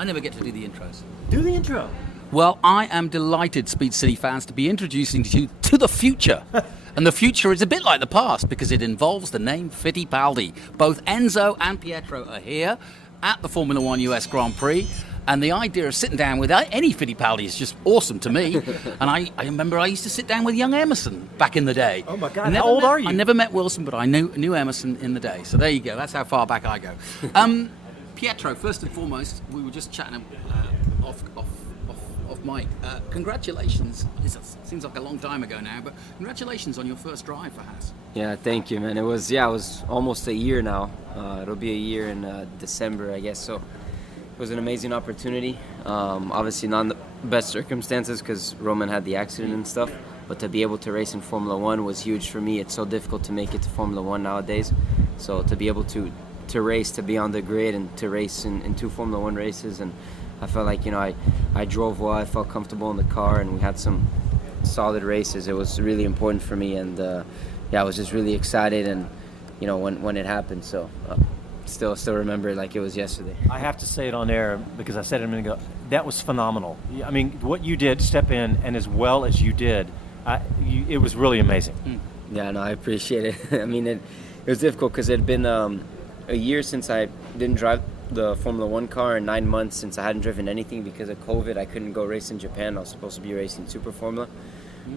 I never get to do the intros. Do the intro. Well, I am delighted, Speed City fans, to be introducing you to the future. And the future is a bit like the past because it involves the name Fittipaldi. Both Enzo and Pietro are here at the Formula 1 US Grand Prix. And the idea of sitting down with any Fittipaldi is just awesome to me. And I remember I used to sit down with young Emerson back in the day. Oh my God, how old are you? I never met Wilson, but I knew Emerson in the day. So there you go, that's how far back I go. Pietro, first and foremost, we were just chatting off mic. Congratulations. It seems like a long time ago now, but congratulations on your first drive for Haas. Yeah, thank you, man. It was almost a year now. It'll be a year in December, I guess. So it was an amazing opportunity. Obviously not in the best circumstances because Roman had the accident and stuff, but to be able to race in Formula 1 was huge for me. It's so difficult to make it to Formula 1 nowadays. So to be able to race, to be on the grid and to race in two Formula 1 races, and I felt like, I drove well, I felt comfortable in the car, and we had some solid races. It was really important for me, and I was just really excited, and when it happened. So still remember it like it was yesterday. I have to say it on air because I said it a minute ago. That was phenomenal. I mean, what you did, step in, and as well as you did, it was really amazing. Yeah, no, I appreciate it. I mean, it was difficult because it had been a year since I didn't drive the Formula 1 car and 9 months since I hadn't driven anything because of COVID. I couldn't go race in Japan. I was supposed to be racing Super Formula.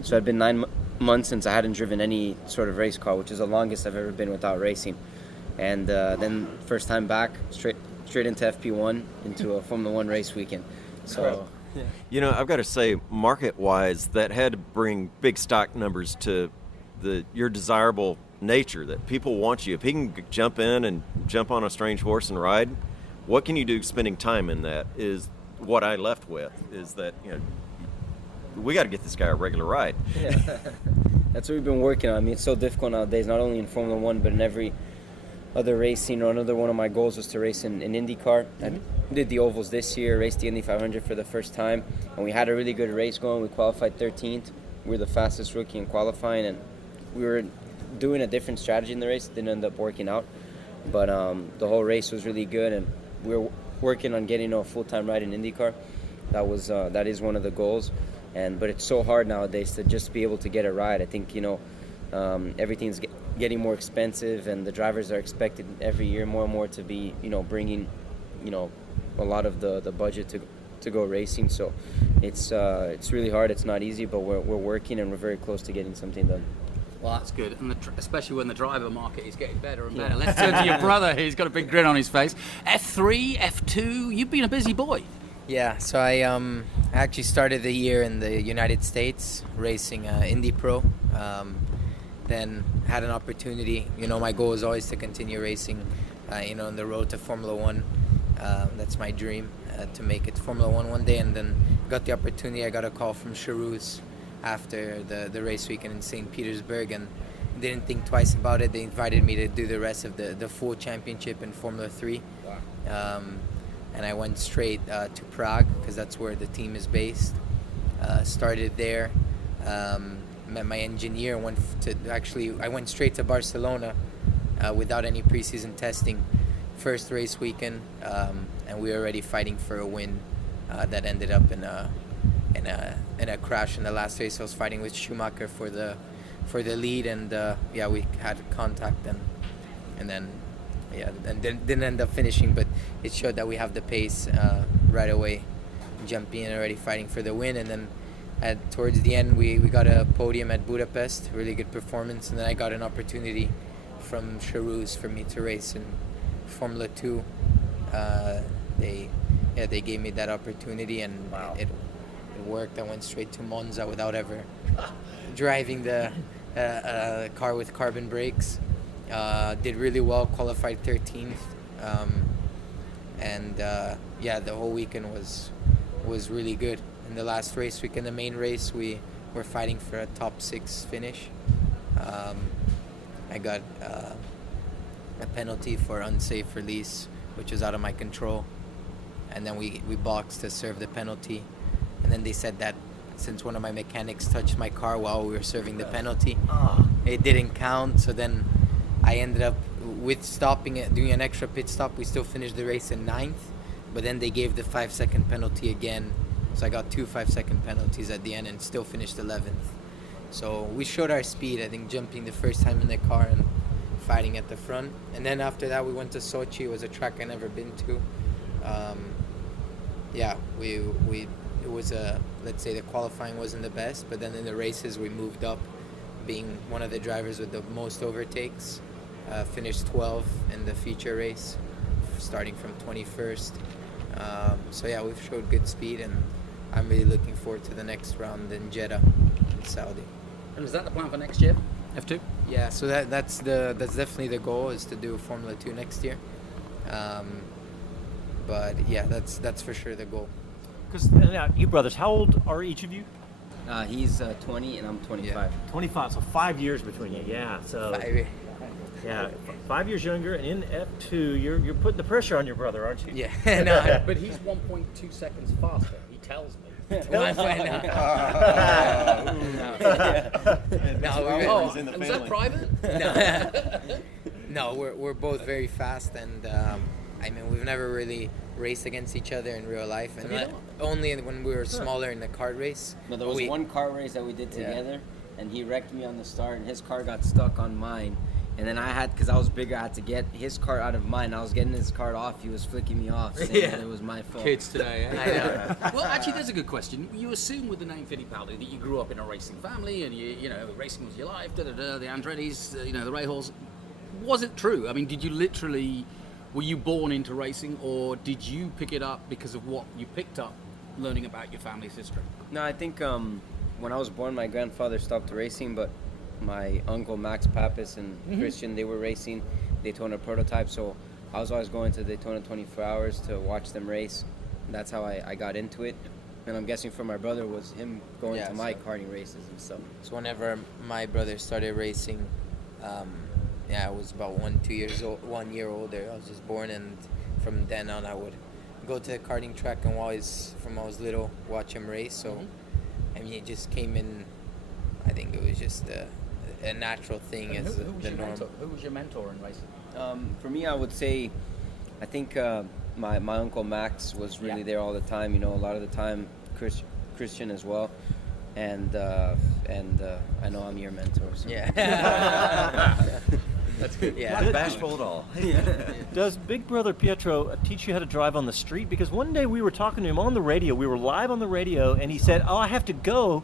So it had been 9 months since I hadn't driven any sort of race car, which is the longest I've ever been without racing. And then first time back, straight into FP1, into a Formula 1 race weekend. So, yeah. I've got to say, market-wise, that had to bring big stock numbers to your desirable nature, that people want you. If he can jump in and jump on a strange horse and ride, what can you do spending time in that is what I left with, is that, we got to get this guy a regular ride. Yeah. That's what we've been working on. I mean, it's so difficult nowadays, not only in Formula 1, but in every other racing. Another one of my goals was to race in IndyCar. I did the ovals this year, raced the Indy 500 for the first time, and we had a really good race going. We qualified 13th. We were the fastest rookie in qualifying, and we were doing a different strategy in the race. It didn't end up working out, but the whole race was really good, and we were working on getting a full-time ride in IndyCar. That is one of the goals, but it's so hard nowadays to just be able to get a ride. I think everything's getting more expensive, and the drivers are expected every year more and more to be bringing a lot of the budget to go racing. So it's really hard. It's not easy, but we're working, and we're very close to getting something done. Well, that's good, and especially when the driver market is getting better and better. Let's turn to your brother. He's got a big grin on his face. F3, F2, you've been a busy boy. Yeah, so I actually started the year in the United States racing Indy Pro. Then had an opportunity. My goal is always to continue racing, on the road to Formula 1. That's my dream, to make it to Formula 1 one day. And then got the opportunity. I got a call from Charouz after the race weekend in St. Petersburg, and didn't think twice about it. They invited me to do the rest of the full championship in Formula 3. Wow. And I went straight to Prague because that's where the team is based. Started there, met my engineer, I went straight to Barcelona without any preseason testing. First race weekend, and we were already fighting for a win that ended up in a crash in the last race. I was fighting with Schumacher for the lead, and we had contact, and then didn't end up finishing, but it showed that we have the pace right away, jumping in already fighting for the win. And then towards the end we got a podium at Budapest, really good performance, and then I got an opportunity from Charouz for me to race in Formula 2. They gave me that opportunity, and wow. It worked. I went straight to Monza without ever driving the car with carbon brakes. Did really well, qualified 13th, the whole weekend was really good. In the last race weekend, the main race, we were fighting for a top 6 finish. I got a penalty for unsafe release, which was out of my control, and then we boxed to serve the penalty, and then they said that since one of my mechanics touched my car while we were serving the penalty, it didn't count. So then I ended up with stopping it, doing an extra pit stop. We still finished the race in 9th, but then they gave the 5-second penalty again. So I got 2 5-second penalties at the end and still finished 11th. So we showed our speed, I think, jumping the first time in the car and fighting at the front. And then after that, we went to Sochi. It was a track I never been to. It was let's say the qualifying wasn't the best, but then in the races we moved up, being one of the drivers with the most overtakes. Finished 12th in the feature race, starting from 21st. So yeah, we've showed good speed, and I'm really looking forward to the next round in Jeddah, in Saudi. And is that the plan for next year, F2? Yeah, so that's definitely the goal, is to do Formula 2 next year. But yeah, that's for sure the goal. Because now, you brothers, how old are each of you? He's 20 and I'm 25. Yeah. 25, so 5 years between you. Yeah, so yeah, 5 years younger, and in F2, you're putting the pressure on your brother, aren't you? Yeah, no, But he's 1.2 seconds faster, he tells me. no, Oh, is that private? no, we're both very fast, and I mean, we've never really raced against each other in real life, and only when we were smaller in the kart race. No, there was one kart race that we did together, and he wrecked me on the start, and his car got stuck on mine. And then I had, because I was bigger, I had to get his cart out of mine. I was getting his cart off. He was flicking me off, saying that it was my fault. Kids today, eh? I know. Well, actually, there's a good question. You assume with the name Fittipaldi that you grew up in a racing family, and you know, racing was your life. The Andretti's, the Rahals. Was it true? I mean, did you literally? Were you born into racing, or did you pick it up because of what you picked up learning about your family's history? No, I think when I was born, my grandfather stopped racing, but my uncle Max Pappas and Christian, they were racing Daytona prototype, so I was always going to Daytona 24 hours to watch them race. That's how I got into it. And I'm guessing for my brother was him going to my karting races and stuff. So whenever my brother started racing, I was about 1 year older. I was just born, and from then on I would go to the karting track and always, from I was little, watch him race. So I mean, it just came in. I think it was just a natural thing as the norm. Who was your mentor in racing? For me, I would say, I think my uncle Max was really there all the time. You know, a lot of the time, Christian as well, and I know I'm your mentor. So. Yeah. That's good. Yeah. Not bashful at all. Does Big Brother Pietro teach you how to drive on the street? Because one day we were talking to him on the radio. We were live on the radio, and he said, "Oh, I have to go."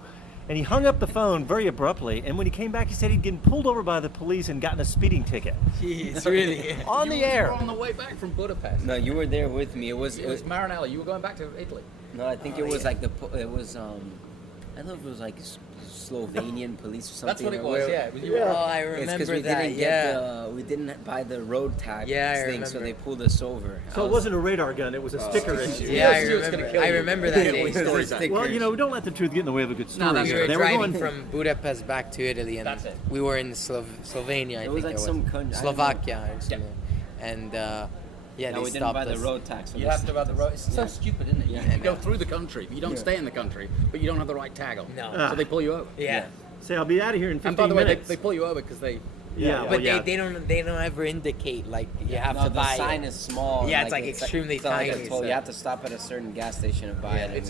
And he hung up the phone very abruptly. And when he came back, he said he'd gotten pulled over by the police and gotten a speeding ticket. Jeez, really? On the air. You were on the way back from Budapest. No, you were there with me. It was Maranello. You were going back to Italy. No, I think it was like I don't know if it was like Slovenian police or something. That's what it was. Yeah. Oh, I It's because remember we that. didn't get we didn't buy the road tag thing, so they pulled us over. So it wasn't a radar gun; it was a sticker issue. Yeah, I remember that day. Well, we don't let the truth get in the way of a good story. No, that's We right. were They driving going from Budapest back to Italy, and That's it. we were in Slovenia. I It was think like some country. Slovakia or something. And No, they we didn't stopped buy the us. road tax. You have to have the road. It's so stupid, isn't it? You Yeah. go through the country, but you don't stay in the country, but you don't have the right tag on. No. So they pull you over. Yeah. Say, I'll be out of here in 15 And by the way, minutes. they pull you over because they. Yeah, But well, they don't ever indicate like you have No, to the buy sign it. is small. Yeah, it's like extremely it's not like a tiny, toll. so- You have to stop at a certain gas station to buy it. It's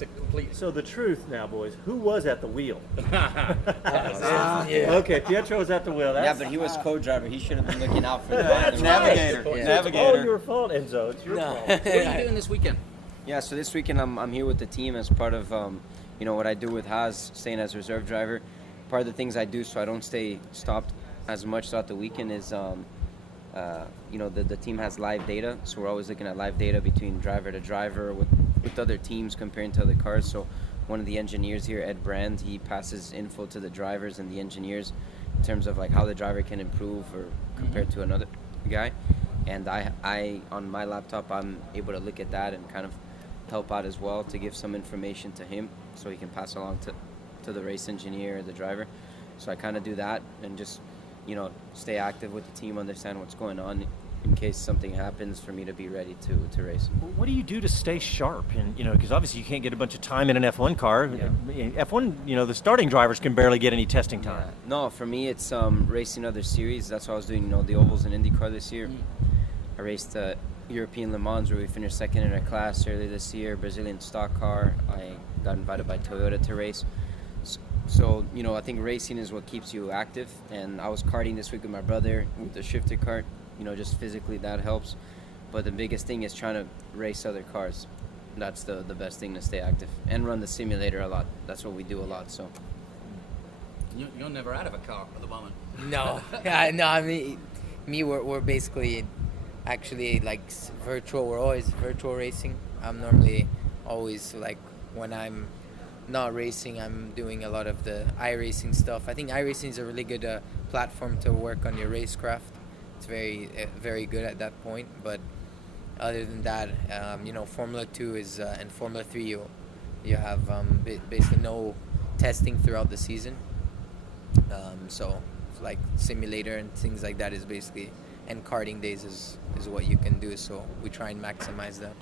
a complete. So the truth now, boys, who was at the wheel? Yeah. Okay, Pietro was at the wheel. Yeah, That's but he was co-driver. He should have been looking out for the Navigator. Yeah. Navigator. all your fault, Enzo. It's your fault. What are you doing this weekend? Yeah, so this weekend I'm here with the team as part of what I do with Haas, staying as reserve driver. Part of the things I do so I don't stay stopped as much throughout the weekend is the team has live data, so we're always looking at live data between driver to driver with other teams comparing to other cars. So one of the engineers here, Ed Brand, he passes info to the drivers and the engineers in terms of like how the driver can improve or compared to another guy. And I on my laptop I'm able to look at that and kind of help out as well to give some information to him so he can pass along to the race engineer or the driver. So I kind of do that and just stay active with the team, understand what's going on in case something happens for me to be ready to race. What do you do to stay sharp? And because obviously you can't get a bunch of time in an F1 car. Yeah. F1, the starting drivers can barely get any testing time. No, for me it's racing other series. That's what I was doing. The ovals and IndyCar this year. I raced European Le Mans where we finished second in our class earlier this year. Brazilian stock car. I got invited by Toyota to race. So, you know, I think racing is what keeps you active. And I was karting this week with my brother with the shifter kart. You know, just physically that helps. But the biggest thing is trying to race other cars. That's the best thing to stay active. And run the simulator a lot. That's what we do a lot, so. You're never out of a car at the moment. No, yeah, no. I mean, we're basically actually like virtual. We're always virtual racing. I'm normally always like when I'm not racing, I'm doing a lot of the iRacing stuff. I think iRacing is a really good platform to work on your racecraft. It's very good at that point. But other than that, you know, Formula 2 is and Formula 3 you have basically no testing throughout the season. So like simulator and things like that is basically, and karting days is what you can do. So we try and maximize that.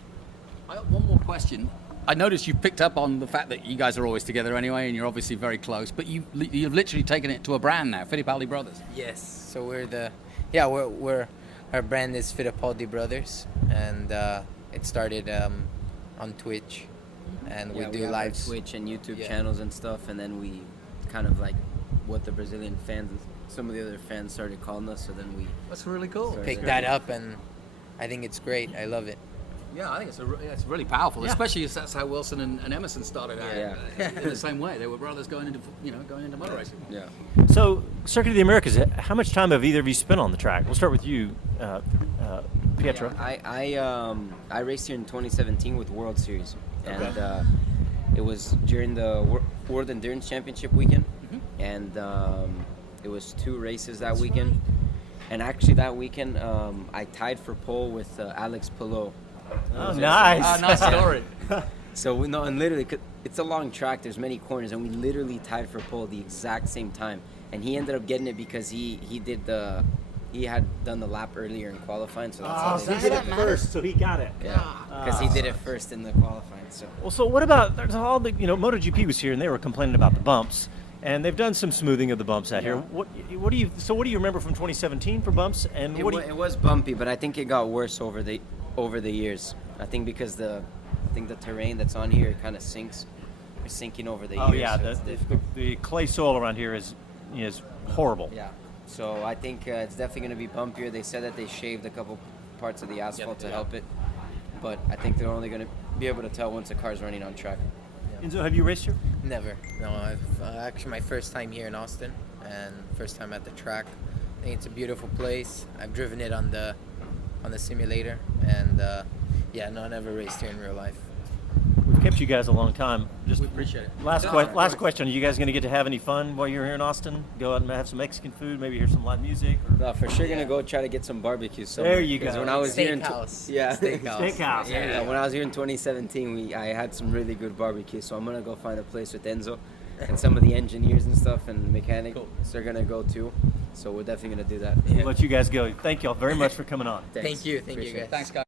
I have one more question. I noticed you picked up on the fact that you guys are always together anyway, and you're obviously very close. But you've literally taken it to a brand now, Fittipaldi Brothers. Yes. So we're our brand is Fittipaldi Brothers, and it started on Twitch, and we do have live our Twitch and YouTube Yeah. channels and stuff, and then we kind of like what the Brazilian fans, some of the other fans started calling us, so then we That's really cool. Sorry. pick that up, and I think it's great. I love it. Yeah, I think it's really powerful, Yeah. especially as that's how Wilson and Emerson started out Yeah. in the same way. They were brothers going into motor racing. yeah. So, Circuit of the Americas, how much time have either of you spent on the track? We'll start with you, Pietro. Yeah, I raced here in 2017 with World Series, and it was during the World Endurance Championship weekend, and it was 2 races that weekend. And actually, that weekend I tied for pole with Alex Pillow. Oh, nice. Ah, nice story. So we know, and literally, it's a long track. There's many corners, and we literally tied for pole at the exact same time. And he ended up getting it because he had done the lap earlier in qualifying. So that's how so they he did did it first, so he got it. Yeah, because he did it first in the qualifying. So Well, so what about, there's all the, MotoGP was here and they were complaining about the bumps, and they've done some smoothing of the bumps out here. What do you remember from 2017 for bumps? And it was bumpy, but I think it got worse over the years. I think because the terrain that's on here kind of sinks. It's sinking over the years. Oh yeah, so it's difficult. the clay soil around here is horrible. Yeah. So I think it's definitely going to be bumpier. They said that they shaved a couple parts of the asphalt to help it, but I think they're only going to be able to tell once the car's running on track. Enzo, have you raced here? Never. No, I've actually my first time here in Austin, and first time at the track. I think it's a beautiful place. I've driven it on the simulator, and never raced here in real life. We've kept you guys a long time. Just We appreciate it. last Yeah, question. Are you guys going to get to have any fun while you're here in Austin? Go out and have some Mexican food, maybe hear some live music? Or... No, for sure going to go try to get some barbecue somewhere. There you 'Cause go. When I was here in Steakhouse. Steakhouse. Yeah, when I was here in 2017, I had some really good barbecue. So I'm gonna go find a place with Enzo and some of the engineers and stuff and mechanics. Cool. They're gonna go too. So we're definitely gonna do that. We'll let you guys go. Thank y'all very much for coming on. Thanks. Thank you Appreciate guys. it. Thanks, guys.